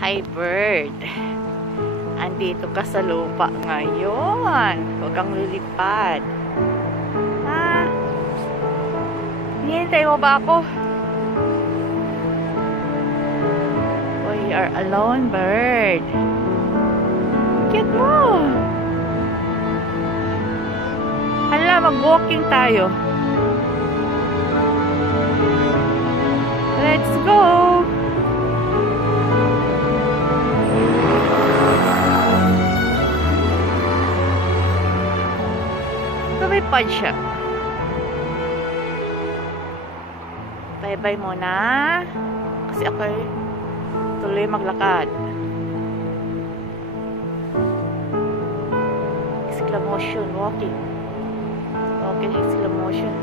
Hi bird. Andito ka sa lupa ngayon. Huwag kang lilipad. Ha? Hinihintay mo ba ako? We are alone, bird. Cute mo. Hala, mag-walking tayo. Let's go. Lumipad siya. Bye-bye muna. Kasi ako tuloy maglakad. Slow motion walking. Walking in slow motion.